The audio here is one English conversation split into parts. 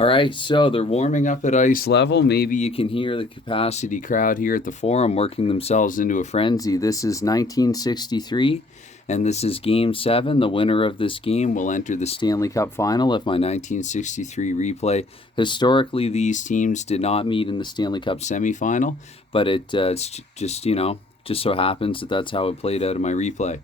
All right, so they're warming up at ice level. Maybe you can hear the capacity crowd here at the Forum working themselves into a frenzy. This is 1963, and this is Game 7. The winner of this game will enter the Stanley Cup Final of my 1963 replay. Historically, these teams did not meet in the Stanley Cup Semifinal, but it's just, just so happens that that's how it played out in my replay.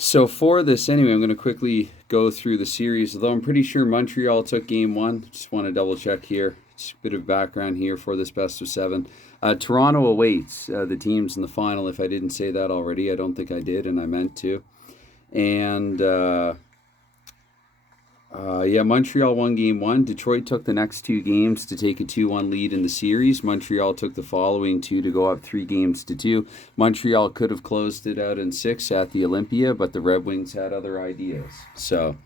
So for this, anyway, I'm going to quickly go through the series, although I'm pretty sure Montreal took Game 1. Just want to double check here. Just a bit of background here for this best of 7. Toronto awaits the teams in the final. If I didn't say that already, I don't think I did, and I meant to. And Montreal won Game 1. Detroit took the next 2 games to take a 2-1 lead in the series. Montreal took the following 2 to go up 3-2. Montreal could have closed it out in 6 at the Olympia, but the Red Wings had other ideas. So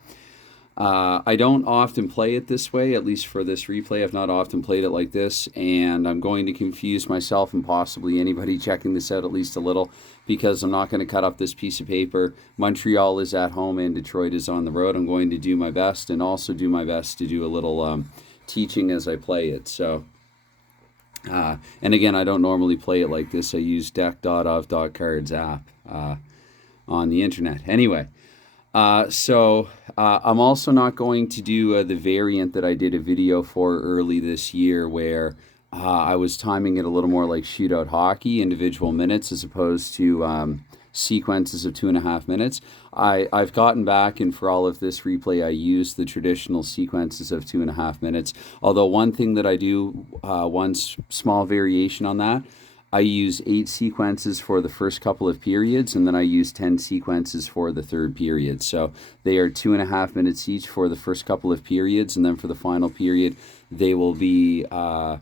I don't often play it this way, at least for this replay. I've not often played it like this, and I'm going to confuse myself and possibly anybody checking this out at least a little, because I'm not going to cut up this piece of paper. Montreal is at home and Detroit is on the road. I'm going to do my best and also do my best to do a little teaching as I play it. So, and again, I don't normally play it like this. I use deck.of.cards app on the internet. Anyway. I'm also not going to do the variant that I did a video for early this year where I was timing it a little more like shootout hockey, individual minutes as opposed to sequences of 2.5 minutes. I've gotten back, and for all of this replay, I use the traditional sequences of 2.5 minutes. Although one thing that I do, one small variation on that, I use 8 sequences for the first couple of periods, and then I use 10 sequences for the third period. So they are 2.5 minutes each for the first couple of periods, and then for the final period, they will be 10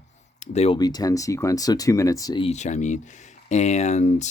sequences, so 2 minutes each, I mean. And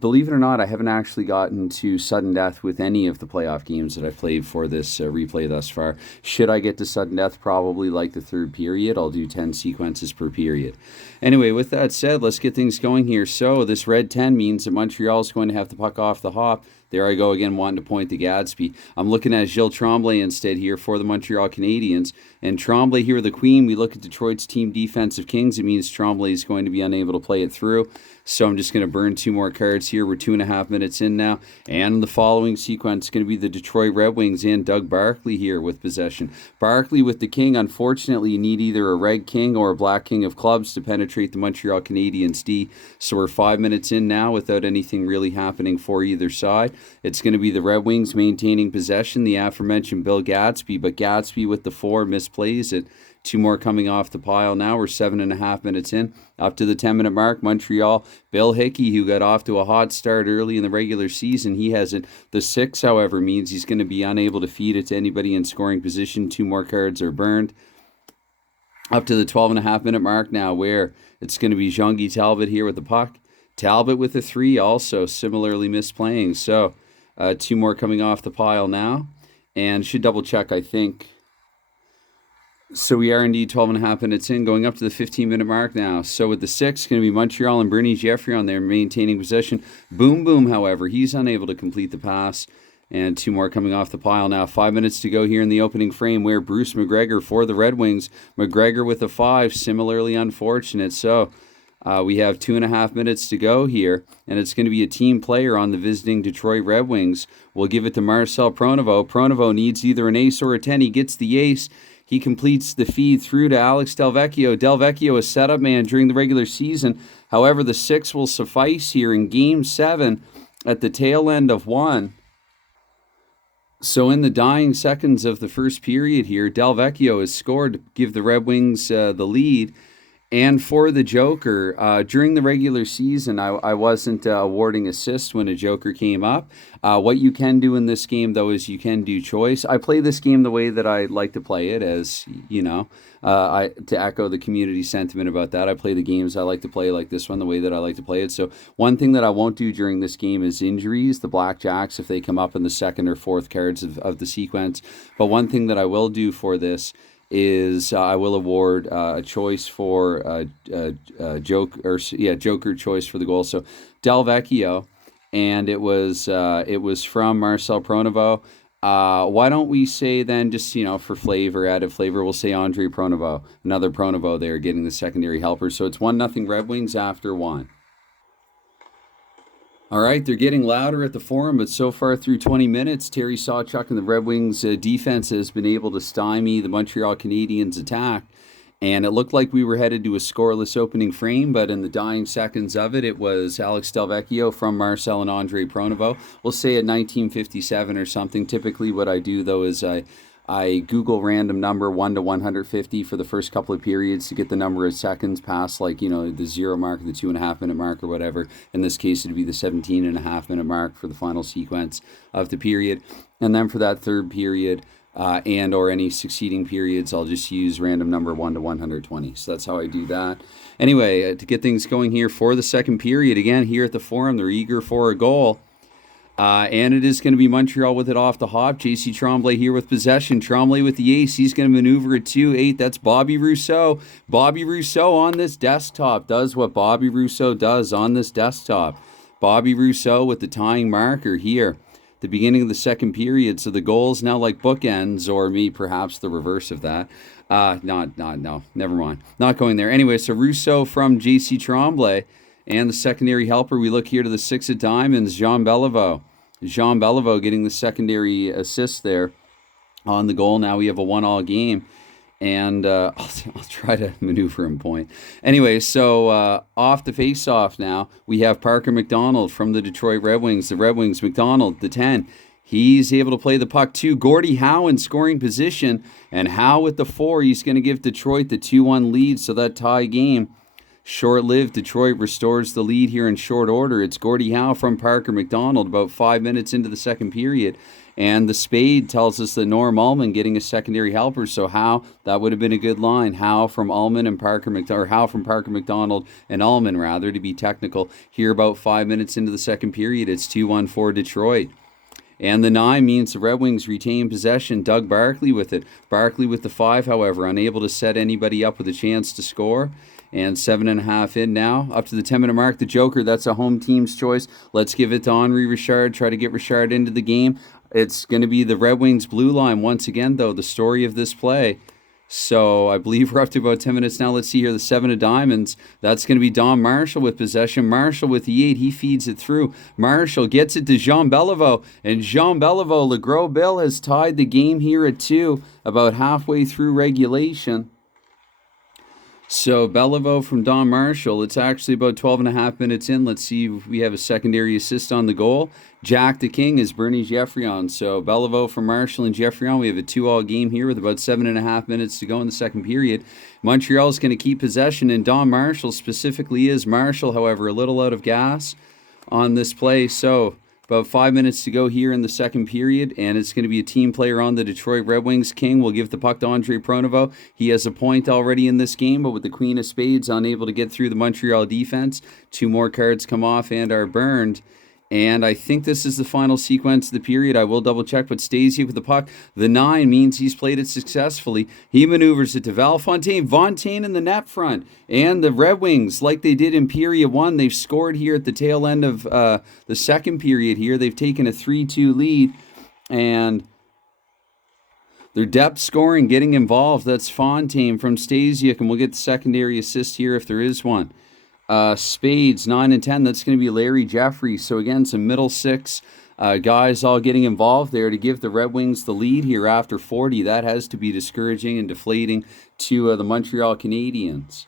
believe it or not, I haven't actually gotten to sudden death with any of the playoff games that I've played for this replay thus far. Should I get to sudden death, probably like the third period, I'll do 10 sequences per period. Anyway, with that said, let's get things going here. So this red 10 means that Montreal is going to have the puck off the hop. There I go again, wanting to point to Gadsby. I'm looking at Gilles Tremblay instead here for the Montreal Canadiens. And Tremblay here with the Queen. We look at Detroit's team defensive kings. It means Tremblay is going to be unable to play it through. So I'm just going to burn 2 more cards here. We're 2.5 minutes in now. And the following sequence is going to be the Detroit Red Wings and Doug Barkley here with possession. Barkley with the king. Unfortunately, you need either a red king or a black king of clubs to penetrate the Montreal Canadiens D. So we're 5 minutes in now without anything really happening for either side. It's going to be the Red Wings maintaining possession, the aforementioned Bill Gadsby, but Gadsby with the 4 misplays it. 2 more coming off the pile now. We're 7.5 minutes in, up to the 10-minute mark. Montreal, Bill Hickey, who got off to a hot start early in the regular season, he hasn't. The 6, however, means he's going to be unable to feed it to anybody in scoring position. 2 more cards are burned. Up to the 12.5-minute mark now, where it's going to be Jean-Guy Talbot here with the puck. Talbot with a 3, also similarly misplaying. So 2 more coming off the pile now. And should double check, I think. So we are indeed 12.5 minutes in, going up to the 15-minute mark now. So with the 6, going to be Montreal and Bernie Jeffrey on there maintaining possession. Boom Boom, however, he's unable to complete the pass. And 2 more coming off the pile now. 5 minutes to go here in the opening frame, where Bruce McGregor for the Red Wings. McGregor with a 5, similarly unfortunate. So we have 2.5 minutes to go here, and it's going to be a team player on the visiting Detroit Red Wings. We'll give it to Marcel Pronovost. Pronovost needs either an ace or a 10. He gets the ace. He completes the feed through to Alex Delvecchio. Delvecchio, a setup man during the regular season. However, the 6 will suffice here in Game 7 at the tail end of 1. So in the dying seconds of the first period here, Delvecchio has scored to give the Red Wings the lead. And for the Joker, during the regular season, I wasn't awarding assists when a Joker came up. What you can do in this game, though, is you can do choice. I play this game the way that I like to play it, as, to echo the community sentiment about that. I play the games I like to play like this one, the way that I like to play it. So one thing that I won't do during this game is injuries, the blackjacks, if they come up in the second or fourth cards of the sequence. But one thing that I will do for this is I will award a choice for Joker choice for the goal. So Delvecchio, and it was from Marcel Pronovost. Why don't we say then, just, for flavor, added flavor, we'll say Andre Pronovo. Another Pronovo there getting the secondary helper. So it's 1-0 Red Wings after one. All right, they're getting louder at the Forum, but so far through 20 minutes, Terry Sawchuk and the Red Wings defense has been able to stymie the Montreal Canadiens attack. And it looked like we were headed to a scoreless opening frame, but in the dying seconds of it, it was Alex Delvecchio from Marcel and Andre Pronovo. We'll say at 1957 or something. Typically what I do, though, is I Google random number 1 to 150 for the first couple of periods to get the number of seconds past, like, the 0 mark, the 2.5 minute mark, or whatever. In this case, it'd be the 17.5 minute mark for the final sequence of the period. And then for that third period, and or any succeeding periods, I'll just use random number 1 to 120. So that's how I do that. Anyway, to get things going here for the second period, again, here at the Forum, they're eager for a goal. And it is going to be Montreal with it off the hop. J.C. Tremblay here with possession. Tremblay with the ace. He's going to maneuver it 2-8. That's Bobby Rousseau. Bobby Rousseau on this desktop does what Bobby Rousseau does on this desktop. Bobby Rousseau with the tying marker here. The beginning of the second period. So the goal's now like bookends, or perhaps the reverse of that. No, never mind. Not going there. Anyway, so Rousseau from J.C. Tremblay. And the secondary helper, we look here to the 6 of diamonds, Jean Beliveau. Jean Beliveau getting the secondary assist there on the goal. Now we have a 1-1 game. And I'll try to maneuver him point. Anyway, so off the face-off now, we have Parker McDonald from the Detroit Red Wings. The Red Wings, McDonald, the 10. He's able to play the puck to Gordie Howe in scoring position. And Howe with the 4, he's going to give Detroit the 2-1 lead, so that tie game. Short-lived, Detroit restores the lead here in short order. It's Gordie Howe from Parker McDonald about 5 minutes into the second period. And the spade tells us that Norm Ullman getting a secondary helper. So Howe, that would have been a good line. Howe from Ullman and Parker McDonald, or Howe from Parker McDonald and Ullman, rather, to be technical. Here about 5 minutes into the second period, it's 2-1 for Detroit. And the 9 means the Red Wings retain possession. Doug Barkley with it. Barkley with the 5, however, unable to set anybody up with a chance to score. And 7.5 in now. Up to the 10-minute mark, the Joker, that's a home team's choice. Let's give it to Henri Richard. Try to get Richard into the game. It's going to be the Red Wings blue line once again, though, the story of this play. So I believe we're up to about 10 minutes now. Let's see here, the 7 of diamonds. That's going to be Don Marshall with possession. Marshall with the 8. He feeds it through. Marshall gets it to Jean Beliveau. And Jean Beliveau, LeGros Bill, has tied the game here at 2, about halfway through regulation. So Beliveau from Don Marshall. It's actually about 12.5 minutes in. Let's see if we have a secondary assist on the goal. Jack the King is Bernie Geoffrion. So Beliveau from Marshall and Geoffrion. We have a 2-2 game here with about 7.5 minutes to go in the second period. Montreal is going to keep possession, and Don Marshall specifically is. Marshall, however, a little out of gas on this play. So about 5 minutes to go here in the second period, and it's going to be a team player on the Detroit Red Wings. King will give the puck to Andre Pronovo. He has a point already in this game, but with the Queen of Spades unable to get through the Montreal defense, 2 more cards come off and are burned. And I think this is the final sequence of the period. I will double check, but Stasiuk with the puck. The 9 means he's played it successfully. He maneuvers it to Val Fontaine. Fontaine in the net front. And the Red Wings, like they did in period 1, they've scored here at the tail end of the second period here. They've taken a 3-2 lead. And their depth scoring getting involved. That's Fontaine from Stasiuk. And we'll get the secondary assist here if there is one. Spades, 9 and 10, that's going to be Larry Jeffries. So again, some middle 6 guys all getting involved there to give the Red Wings the lead here after 40. That has to be discouraging and deflating to the Montreal Canadiens.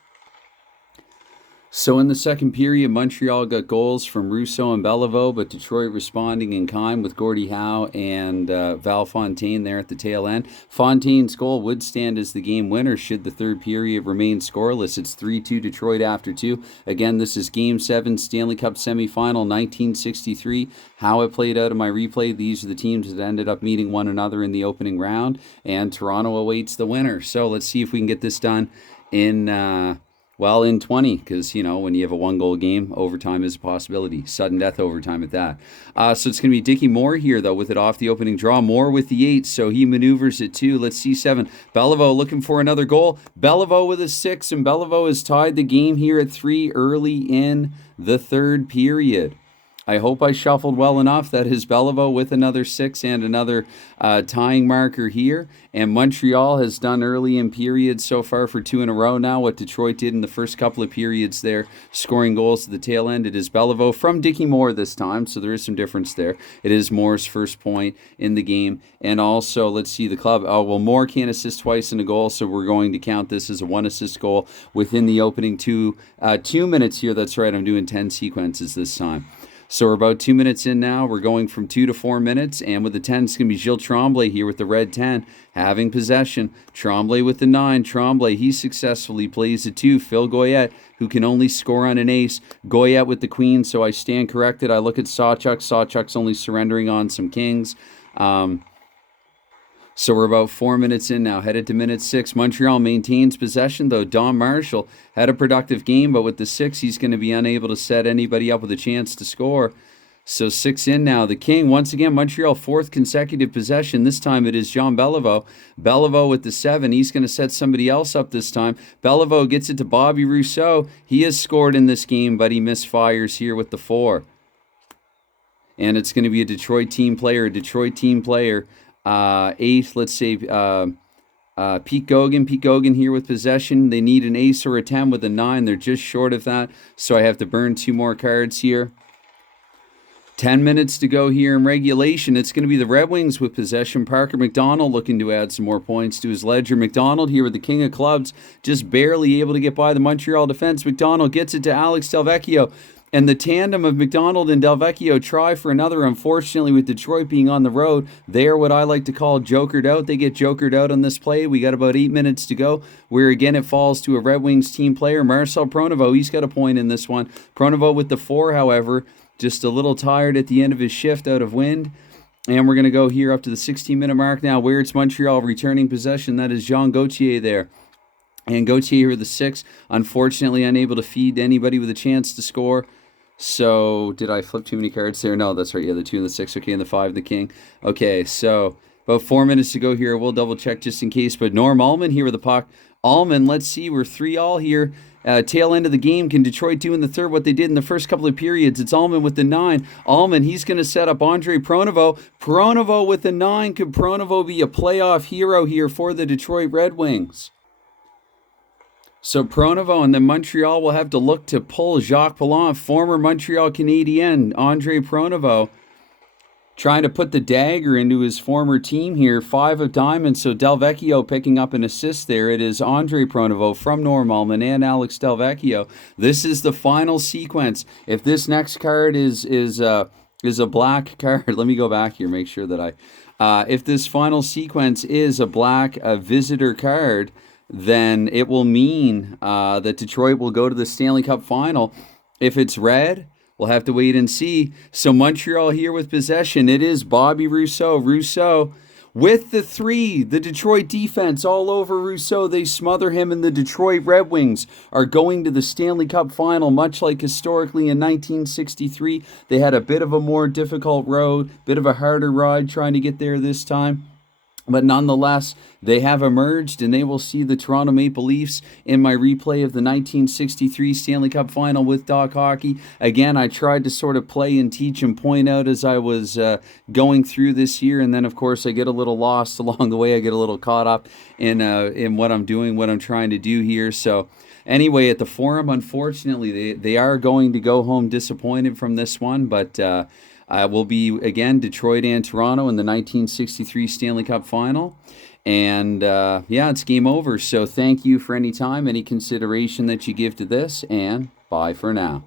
So in the second period, Montreal got goals from Rousseau and Beliveau, but Detroit responding in kind with Gordie Howe and Val Fontaine there at the tail end. Fontaine's goal would stand as the game winner should the third period remain scoreless. It's 3-2 Detroit after 2. Again, this is Game 7, Stanley Cup Semifinal, 1963. How it played out in my replay, these are the teams that ended up meeting one another in the opening round, and Toronto awaits the winner. So let's see if we can get this done in 20, because, when you have a 1-goal game, overtime is a possibility. Sudden death overtime at that. So it's going to be Dickie Moore here, though, with it off the opening draw. Moore with the 8, so he maneuvers it too. Let's see 7. Beliveau looking for another goal. Beliveau with a 6, and Beliveau has tied the game here at 3 early in the third period. I hope I shuffled well enough. That is Beliveau with another 6 and another tying marker here. And Montreal has done early in periods so far for 2 in a row now what Detroit did in the first couple of periods there, scoring goals at the tail end. It is Beliveau from Dickie Moore this time, so there is some difference there. It is Moore's first point in the game. And also, let's see the club. Oh, well, Moore can't assist twice in a goal, so we're going to count this as a 1-assist goal within the opening 2 minutes here. That's right, I'm doing 10 sequences this time. So we're about 2 minutes in now. We're going from 2 to 4 minutes. And with the 10, it's going to be Gilles Tremblay here with the red 10, having possession. Tremblay with the 9. Tremblay, he successfully plays the 2. Phil Goyette, who can only score on an ace. Goyette with the queen, so I stand corrected. I look at Sawchuk. Sawchuk's only surrendering on some kings. So we're about 4 minutes in now, headed to minute 6. Montreal maintains possession, though. Don Marshall had a productive game, but with the 6, he's going to be unable to set anybody up with a chance to score. So 6 in now. The king, once again, Montreal 4th consecutive possession. This time it is Jean Beliveau. Beliveau with the 7. He's going to set somebody else up this time. Beliveau gets it to Bobby Rousseau. He has scored in this game, but he misfires here with the 4. And it's going to be a Detroit team player. 8, let's say Pete Gauguin. Pete Gauguin here with possession. They need an ace or a 10 with a 9. They're just short of that, so I have to burn 2 more cards here. 10 minutes to go here in regulation. It's going to be the Red Wings with possession. Parker McDonald looking to add some more points to his ledger. McDonald here with the king of clubs, just barely able to get by the Montreal defense. McDonald gets it to Alex Delvecchio. And the tandem of McDonald and Delvecchio try for another. Unfortunately, with Detroit being on the road, they are what I like to call jokered out. They get jokered out on this play. We got about 8 minutes to go, where again it falls to a Red Wings team player, Marcel Pronovost. He's got a point in this one. Pronovost with the 4, however, just a little tired at the end of his shift out of wind. And we're going to go here up to the 16-minute mark now, where it's Montreal returning possession. That is Jean Gauthier there. And Gauthier here with the 6, unfortunately unable to feed anybody with a chance to score. So, did I flip too many cards there? No, that's right. Yeah, the 2 and the 6. Okay, and the 5, the king. Okay, so about 4 minutes to go here. We'll double check just in case. But Norm Allman here with the puck. Allman, let's see. We're 3-all here. Tail end of the game. Can Detroit do in the third what they did in the first couple of periods? It's Allman with the 9. Allman, he's going to set up Andre Pronovost. Pronovost with the 9. Could Pronovost be a playoff hero here for the Detroit Red Wings? So Pronovost and then Montreal will have to look to pull Jacques Palan, former Montreal Canadien, Andre Pronovost, trying to put the dagger into his former team here. 5 of diamonds, so Delvecchio picking up an assist there. It is Andre Pronovost from Norm Allman and Alex Delvecchio. This is the final sequence. If this next card is a black card, let me go back here, make sure that if this final sequence is a black visitor card, then it will mean that Detroit will go to the Stanley Cup Final. If it's red, we'll have to wait and see. So Montreal here with possession. It is Bobby Rousseau. Rousseau with the 3. The Detroit defense all over Rousseau. They smother him, and the Detroit Red Wings are going to the Stanley Cup Final, much like historically in 1963. They had a bit of a more difficult road, bit of a harder ride trying to get there this time. But nonetheless, they have emerged, and they will see the Toronto Maple Leafs in my replay of the 1963 Stanley Cup Final with DoC Hockey. Again, I tried to sort of play and teach and point out as I was going through this year, and then, of course, I get a little lost along the way. I get a little caught up in what I'm doing, what I'm trying to do here. So anyway, at the Forum, unfortunately, they are going to go home disappointed from this one, but will be, again, Detroit and Toronto in the 1963 Stanley Cup Final. And, yeah, it's game over. So thank you for any time, any consideration that you give to this, and bye for now.